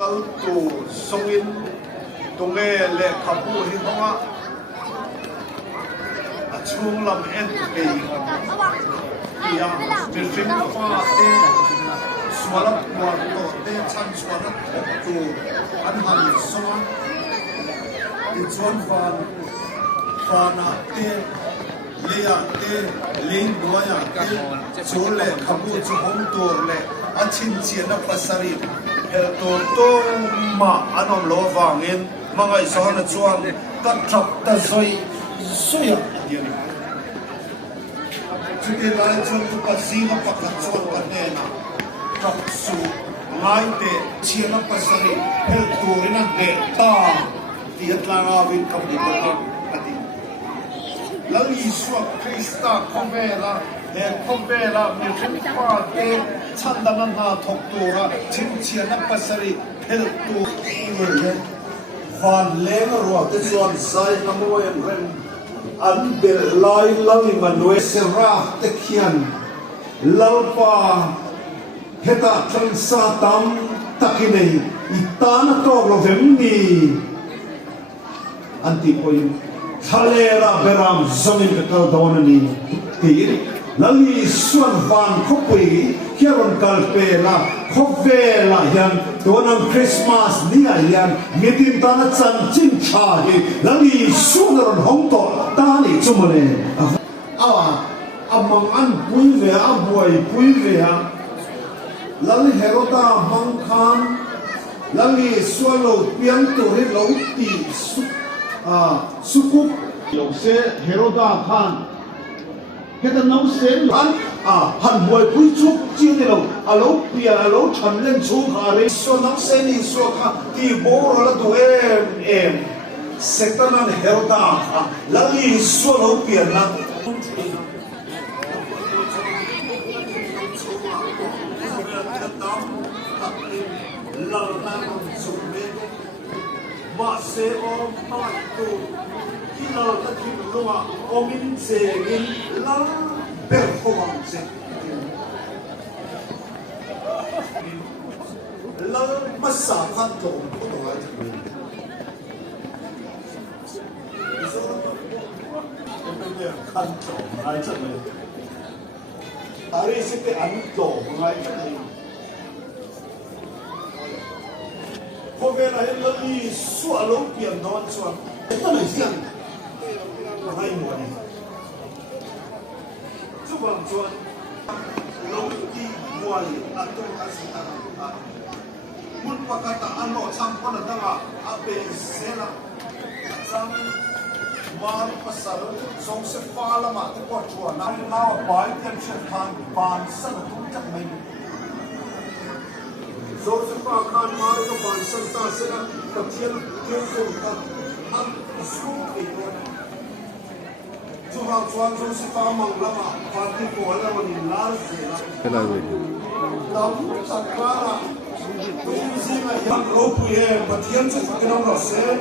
kal tu songin tunge le khapu hi honga achung lam en ke ya ring fa te swalap wa to te chan swalap tu an han songa ti chon fa na te leya te ling doya te chole khapu chu hom tur le achin chiana pasari to ma anom lo wangin mangai sahana chuan ka trap ta zoi suya dian chute lai chon tu pasina pakhat chuan ka nena trap su ngai te chiana pasari hel turina de ta tiatlanga win kam ni ta ati lali suak krista khomela he khomela mi khpa te chandana na thok tura chinchiana pasari hel tu le van leng ro te chuan sai namoy en ren an bel lai langi manwe sera te khian lalpa heta tran sa tam takinei itana to lo vemni anti poin thalera beram zomin ka kal donani tir lali suan van khopui kiaron kalpela khopvela yan donam Christmas nia yan mitin tana chan chin cha hi lali sunaron hongto tani chumane awa amang an puive abuai puive lali herota mangkhan lali swalo pian to ri lo ti sukup lo se herota khan cái nấu xén ăn hẳn mùi quý chúc chiêu đi đâu alo pia alo chấm lên chú hà đấy số nấu xén đi số khác thì bố rồi là tụi em sẽ ta năng hiểu ta là đi số nấu pia là mà sẽ ôm mai tu kita tak kira omin segin lang performance lang masakan to ko ay kan to ay chan ari site an to ay chan ko vera helli sualo pian don suan ito na siyan hay mùa này chúc mừng chuan lâu đi mùa này ăn tôi ăn gì ăn muốn pakata ăn lẩu chăm con là đang à bên xe là chăm mà pasal song se pha là mà tôi qua chuan nào bài tiền chuyện than bàn sân cũng chắc mình song se pha khan mà cái bàn sân ta sẽ là tập thiên thiên không ta ăn xuống thì chú họ chọn chú sĩ pha mong lắm à phát đi của là một nghìn lá cái này gì lắm thật quá là tôi gì mà yang lốp về mà thiên chú cái nó sẽ